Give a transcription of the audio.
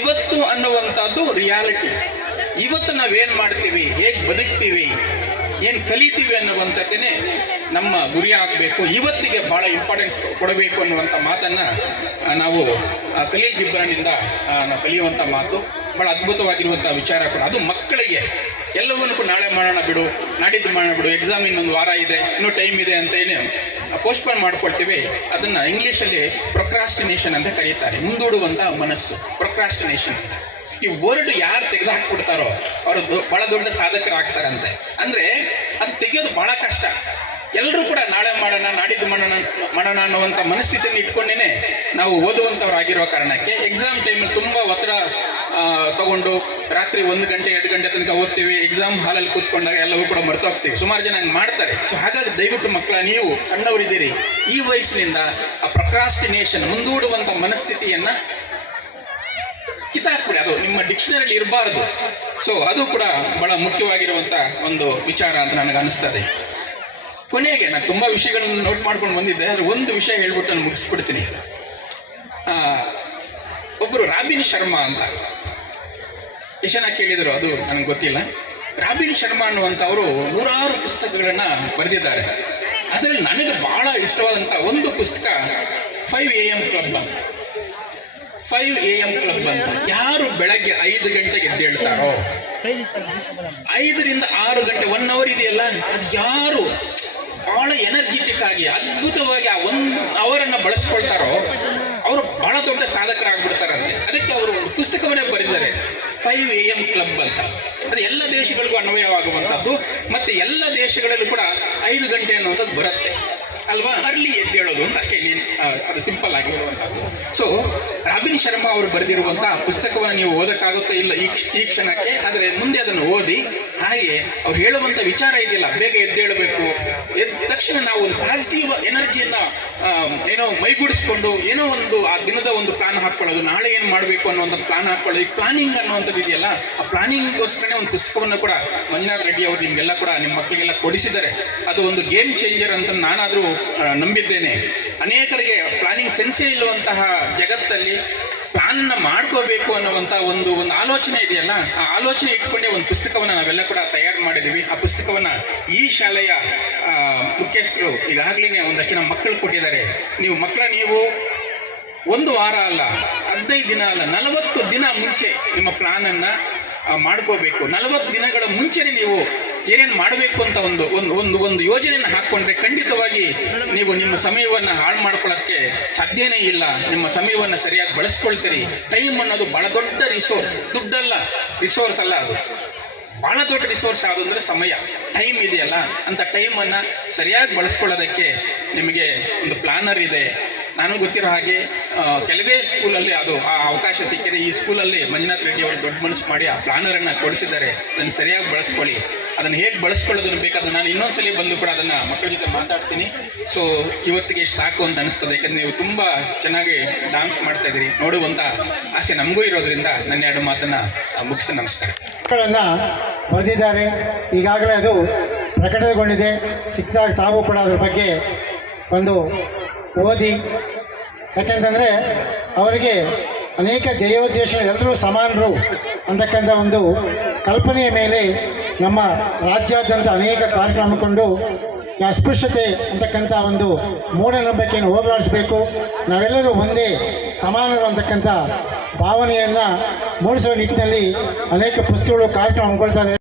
ಇವತ್ತು ಅನ್ನುವಂಥದ್ದು ರಿಯಾಲಿಟಿ ಇವತ್ತು ನಾವೇನ್ ಮಾಡ್ತೀವಿ? ಹೇಗೆ ಬದುಕ್ತೀವಿ? ಏನ್ ಕಲಿತೀವಿ ಅನ್ನುವಂಥದ್ದೇನೆ ನಮ್ಮ ಗುರಿ ಆಗಬೇಕು. ಇವತ್ತಿಗೆ ಬಹಳ ಇಂಪಾರ್ಟೆನ್ಸ್ ಕೊಡಬೇಕು ಅನ್ನುವಂಥ ಮಾತನ್ನ ನಾವು ಖಲೀಲ್ ಜಿಬ್ರಾನಿಂದ ನಾವು ಕಲಿಯುವಂಥ ಮಾತು. ಬಹಳ ಅದ್ಭುತವಾಗಿರುವಂಥ ವಿಚಾರ ಕೂಡ. ಅದು ಮಕ್ಕಳಿಗೆ. ಎಲ್ಲವನ್ನೂ ನಾಳೆ ಮಾಡೋಣ ಬಿಡು, ನಾಡಿದ್ದು ಮಾಡೋಣ ಬಿಡು. ಎಕ್ಸಾಮ್ ಇನ್ನೊಂದು ವಾರ ಇದೆ, ಇನ್ನೂ ಟೈಮ್ ಇದೆ ಅಂತ ಏನು ಪೋಸ್ಟ್ಪೋನ್ ಮಾಡ್ಕೊಳ್ತೀವಿ. ಅದನ್ನ ಇಂಗ್ಲೀಷಲ್ಲಿ ಪ್ರೊಕ್ರಾಸ್ಟಿನೇಷನ್ ಅಂತ ಕರೀತಾರೆ. ಮುಂದೂಡುವಂಥ ಮನಸ್ಸು ಪ್ರೊಕ್ರಾಸ್ಟಿನೇಷನ್ ಅಂತ ಈ ವರ್ಡ್ ಯಾರು ತೆಗೆದು ಹಾಕ್ಬಿಡ್ತಾರೋ, ಅವರು ಬಹಳ ದೊಡ್ಡ ಸಾಧಕರಾಗ್ತಾರಂತೆ. ಅಂದ್ರೆ ಅದು ತೆಗೆಯೋದು ಬಹಳ ಕಷ್ಟ. ಎಲ್ಲರೂ ಕೂಡ ನಾಳೆ ಮಾಡೋಣ, ನಾಡಿದ್ದು ಮಾಡೋಣ ಮಾಡೋಣ ಅನ್ನುವಂಥ ಮನಸ್ಥಿತಿಯನ್ನು ಇಟ್ಕೊಂಡೇನೆ ನಾವು ಓದುವಂಥವ್ರಾಗಿರೋ ಕಾರಣಕ್ಕೆ ಎಕ್ಸಾಮ್ ಟೈಮಲ್ಲಿ ತುಂಬ ಒತ್ತಡ ತಗೊಂಡು ರಾತ್ರಿ ಒಂದು ಗಂಟೆ ಎರಡು ಗಂಟೆ ತನಕ ಓದ್ತೀವಿ. ಎಕ್ಸಾಮ್ ಹಾಲಲ್ಲಿ ಕೂತ್ಕೊಂಡಾಗ ಎಲ್ಲವೂ ಕೂಡ ಮರ್ತು ಹೋಗ್ತೀವಿ ಸುಮಾರು ಜನ ಹಂಗೆ ಮಾಡ್ತಾರೆ. ಸೊ ಹಾಗಾಗಿ ದಯವಿಟ್ಟು ಮಕ್ಕಳ ನೀವು ಸಣ್ಣವರಿದ್ದೀರಿ. ಈ ವಯಸ್ಸಿನಿಂದ ಆ ಪ್ರಕ್ರಾಸ್ಟಿನೇಷನ್ ಮುಂದೂಡುವಂತ ಮನಸ್ಥಿತಿಯನ್ನ ಕಿತ್ತಾಕ್ಬಿಡಿ. ಅದು ನಿಮ್ಮ ಡಿಕ್ಷನರಿಲಿ ಇರಬಾರದು. ಸೊ ಅದು ಕೂಡ ಬಹಳ ಮುಖ್ಯವಾಗಿರುವಂತ ಒಂದು ವಿಚಾರ ಅಂತ ನನಗೆ ಅನಿಸ್ತದೆ. ಕೊನೆಗೆ ನಾನು ತುಂಬಾ ವಿಷಯಗಳನ್ನು ನೋಟ್ ಮಾಡ್ಕೊಂಡು ಬಂದಿದ್ದೆ. ಆದ್ರೆ ಒಂದು ವಿಷಯ ಹೇಳ್ಬಿಟ್ಟು ನಾನು ಮುಗಿಸ್ಬಿಡ್ತೀನಿ. ಆ, ಒಬ್ರು ರಾಬಿನ್ ಶರ್ಮಾ ಅಂತ. ಎಷ್ಟು ಜನ ಕೇಳಿದ್ರು ಅದು ನನಗೆ ಗೊತ್ತಿಲ್ಲ. ರಾಬಿನ್ ಶರ್ಮಾ ಅನ್ನುವಂಥವರು ನೂರಾರು ಪುಸ್ತಕಗಳನ್ನು ಬರೆದಿದ್ದಾರೆ. ಅದರಲ್ಲಿ ನನಗೆ ಬಹಳ ಇಷ್ಟವಾದಂಥ ಒಂದು ಪುಸ್ತಕ ಫೈವ್ ಎ ಎಂ ಕ್ಲಬ್ ಅಂತ. ಫೈವ್ ಎ ಎಂ ಕ್ಲಬ್ ಅಂತ. ಯಾರು ಬೆಳಗ್ಗೆ ಐದು ಗಂಟೆಗೆ ಎದ್ದೇಳ್ತಾರೋ? ಐದರಿಂದ ಆರು ಗಂಟೆ ಒನ್ ಅವರ್ ಇದೆಯಲ್ಲ? ಅದು ಯಾರು ಬಹಳ ಎನರ್ಜೆಟಿಕ್ ಆಗಿ, ಅದ್ಭುತವಾಗಿ ಆ ಒನ್ ಅವರನ್ನು ಬಳಸ್ಕೊಳ್ತಾರೋ, ಅವರು ಬಹಳ ದೊಡ್ಡ ಸಾಧಕರಾಗ್ಬಿಡ್ತಾರಂತೆ. ಅದಕ್ಕೆ ಅವರು ಪುಸ್ತಕವನ್ನೇ ಬರೆದಿದ್ದಾರೆ. ಫೈವ್ ಎ ಎಂ ಕ್ಲಬ್ ಅಂತ. ಅದು ಎಲ್ಲ ದೇಶಗಳಿಗೂ ಅನ್ವಯವಾಗುವಂಥದ್ದು, ಮತ್ತೆ ಎಲ್ಲ ದೇಶಗಳಲ್ಲೂ ಕೂಡ ಐದು ಗಂಟೆ ಅನ್ನುವಂಥದ್ದು ಬರುತ್ತೆ. ಅಲ್ವಾ? ಅರ್ಲಿ ಎದ್ದೇಳೋದು ಅಂತ ಅಷ್ಟೇ ಅದು ಸಿಂಪಲ್ ಆಗಿರುವಂಥದ್ದು ಸೊ ರಾಬಿನ್ ಶರ್ಮಾ ಅವರು ಬರೆದಿರುವಂತಹ ಪುಸ್ತಕವನ್ನು ನೀವು ಓದಕ್ಕಾಗುತ್ತೋ ಇಲ್ಲ, ಈ ಈ ಕ್ಷಣಕ್ಕೆ, ಆದರೆ ಮುಂದೆ ಅದನ್ನು ಓದಿ, ಹಾಗೆ ಅವ್ರು ಹೇಳುವಂತ ವಿಚಾರ ಇದೆಯಲ್ಲ, ಬೇಗ ಎದ್ದೇಳಬೇಕು ಎದ್ದ ತಕ್ಷಣ ನಾವು ಒಂದು ಪಾಸಿಟಿವ್ ಎನರ್ಜಿಯನ್ನ ಏನೋ ಮೈಗೂಡಿಸ್ಕೊಂಡು, ಏನೋ ಒಂದು, ಆ ದಿನದ ಒಂದು ಪ್ಲಾನ್ ಹಾಕೊಳ್ಳೋದು, ನಾಳೆ ಏನು ಮಾಡಬೇಕು ಅನ್ನೋ ಪ್ಲಾನ್ ಹಾಕೊಳ್ಳೋದು, ಈ ಪ್ಲಾನಿಂಗ್ ಅನ್ನುವಂಥದ್ದು ಇದೆಯಲ್ಲ, ಆ ಪ್ಲಾನಿಂಗ್ಗೋಸ್ಕರನೇ ಒಂದು ಪುಸ್ತಕವನ್ನು ಕೂಡ ಮಂಜುನಾಥ್ ರೆಡ್ಡಿ ಅವರು ನಿಮಗೆಲ್ಲ ಕೂಡ, ನಿಮ್ಮ ಮಕ್ಕಳಿಗೆಲ್ಲ ಕೊಡಿಸಿದ್ದಾರೆ. ಅದು ಒಂದು ಗೇಮ್ ಚೇಂಜರ್ ಅಂತ ನಾನಾದರೂ ನಂಬಿದ್ದೇನೆ. ಅನೇಕರಿಗೆ ಪ್ಲಾನಿಂಗ್ ಸೆನ್ಸೇ ಇಲ್ಲುವಂತಹ ಜಗತ್ತಲ್ಲಿ ಪ್ಲಾನ್ ಮಾಡ್ಕೋಬೇಕು ಅನ್ನುವಂತ ಒಂದು ಒಂದು ಆಲೋಚನೆ ಇದೆಯಲ್ಲ ಆ ಆಲೋಚನೆ ಇಟ್ಕೊಂಡೇ ಒಂದು ಪುಸ್ತಕವನ್ನ ನಾವೆಲ್ಲ ಕೂಡ ತಯಾರು ಮಾಡಿದ್ದೀವಿ. ಆ ಪುಸ್ತಕವನ್ನ ಈ ಶಾಲೆಯ ಮುಖ್ಯಸ್ಥರು ಈಗಾಗಲೇ ಒಂದಷ್ಟು ನಮ್ಮ ಮಕ್ಕಳು ಕೊಟ್ಟಿದ್ದಾರೆ. ನೀವು ಮಕ್ಕಳ ನೀವು ಒಂದು ವಾರ ಅಲ್ಲ ಹದಿನೈದು ದಿನ ಅಲ್ಲ ನಲವತ್ತು ದಿನ ಮುಂಚೆ ನಿಮ್ಮ ಪ್ಲಾನ್ ಅನ್ನ ಆ, ಮಾಡ್ಕೋಬೇಕು. ನಲವತ್ತು ದಿನಗಳ ಮುಂಚೆನೆ ನೀವು ಏನೇನು ಮಾಡಬೇಕು ಅಂತ ಒಂದು ಒಂದು ಒಂದು ಯೋಜನೆಯನ್ನು ಹಾಕೊಂಡ್ರೆ ಖಂಡಿತವಾಗಿ ನೀವು ನಿಮ್ಮ ಸಮಯವನ್ನು ಹಾಳು ಮಾಡ್ಕೊಳ್ಳೋಕ್ಕೆ ಸಾಧ್ಯನೇ ಇಲ್ಲ. ನಿಮ್ಮ ಸಮಯವನ್ನು ಸರಿಯಾಗಿ ಬಳಸ್ಕೊಳ್ತೀರಿ. ಟೈಮ್ ಅನ್ನೋದು ಬಹಳ ದೊಡ್ಡ ರಿಸೋರ್ಸ್ ದುಡ್ಡಲ್ಲ ರಿಸೋರ್ಸ್ ಅಲ್ಲ ಅದು. ಬಹಳ ದೊಡ್ಡ ರಿಸೋರ್ಸ್ ಯಾವುದು ಅಂದರೆ ಸಮಯ. ಟೈಮ್ ಇದೆಯಲ್ಲ, ಅಂತ ಟೈಮನ್ನು ಸರಿಯಾಗಿ ಬಳಸ್ಕೊಳ್ಳೋದಕ್ಕೆ ನಿಮಗೆ ಒಂದು ಪ್ಲಾನರ್ ಇದೆ. ನಾನು ಗೊತ್ತಿರೋ ಹಾಗೆ ಕೆಲವೇ ಸ್ಕೂಲಲ್ಲಿ ಅದು ಆ ಅವಕಾಶ ಸಿಕ್ಕಿದೆ. ಈ ಸ್ಕೂಲಲ್ಲಿ ಮಂಜುನಾಥ್ ರೆಡ್ಡಿ ಅವರು ದೊಡ್ಡ ಮನಸ್ಸು ಮಾಡಿ ಆ ಪ್ಲಾನರ್ ಅನ್ನ ಕೊಡಿಸಿದ್ದಾರೆ. ಅದನ್ನು ಸರಿಯಾಗಿ ಬಳಸ್ಕೊಳ್ಳಿ. ಅದನ್ನು ಹೇಗೆ ಬಳಸ್ಕೊಳ್ಳೋದನ್ನು ಬೇಕಾದ್ರೆ ನಾನು ಇನ್ನೊಂದ್ಸಲಿ ಬಂದು ಕೂಡ ಅದನ್ನ ಮಕ್ಕಳ ಜೊತೆ ಮಾತಾಡ್ತೀನಿ. ಸೊ ಇವತ್ತಿಗೆ ಸಾಕು ಅಂತ ಅನಿಸ್ತದೆ. ಯಾಕಂದ್ರೆ ನೀವು ತುಂಬಾ ಚೆನ್ನಾಗಿ ಡಾನ್ಸ್ ಮಾಡ್ತಾ ಇದ್ದೀರಿ. ನೋಡುವಂತ ಆಸೆ ನಮಗೂ ಇರೋದ್ರಿಂದ ನನ್ನ ಎರಡು ಮಾತನ್ನ ಆ, ಮುಗಿಸ್ತೀನಿ. ನಮಸ್ಕಾರ. ಮಕ್ಕಳನ್ನ ಬರೆದಿದ್ದಾರೆ. ಈಗಾಗಲೇ ಅದು ಪ್ರಕಟಗೊಂಡಿದೆ. ಸಿಕ್ಕಿದಾಗ ತಾವು ಕೂಡ ಅದ್ರ ಬಗ್ಗೆ ಒಂದು ಓದಿ ಯಾಕೆಂತಂದರೆ ಅವರಿಗೆ ಅನೇಕ ಧ್ಯೇಯೋದ್ದೇಶ ಎಲ್ಲರೂ ಸಮಾನರು ಅಂತಕ್ಕಂಥ ಒಂದು ಕಲ್ಪನೆಯ ಮೇಲೆ ನಮ್ಮ ರಾಜ್ಯಾದ್ಯಂತ ಅನೇಕ ಕಾರ್ಯಕ್ರಮಕೊಂಡು ಅಸ್ಪೃಶ್ಯತೆ ಅಂತಕ್ಕಂಥ ಒಂದು ಮೂಢನಂಬಿಕೆಯನ್ನು ಹೋಗಲಾಡಿಸಬೇಕು. ನಾವೆಲ್ಲರೂ ಒಂದೇ ಸಮಾನರು ಅಂತಕ್ಕಂಥ ಭಾವನೆಯನ್ನು ಮೂಡಿಸುವ ನಿಟ್ಟಿನಲ್ಲಿ ಅನೇಕ ಪುಸ್ತಕಗಳು ಕಾರ್ಯಕ್ರಮ ಹಮ್ಮಿಕೊಳ್ತಾ ಇದ್ದಾರೆ.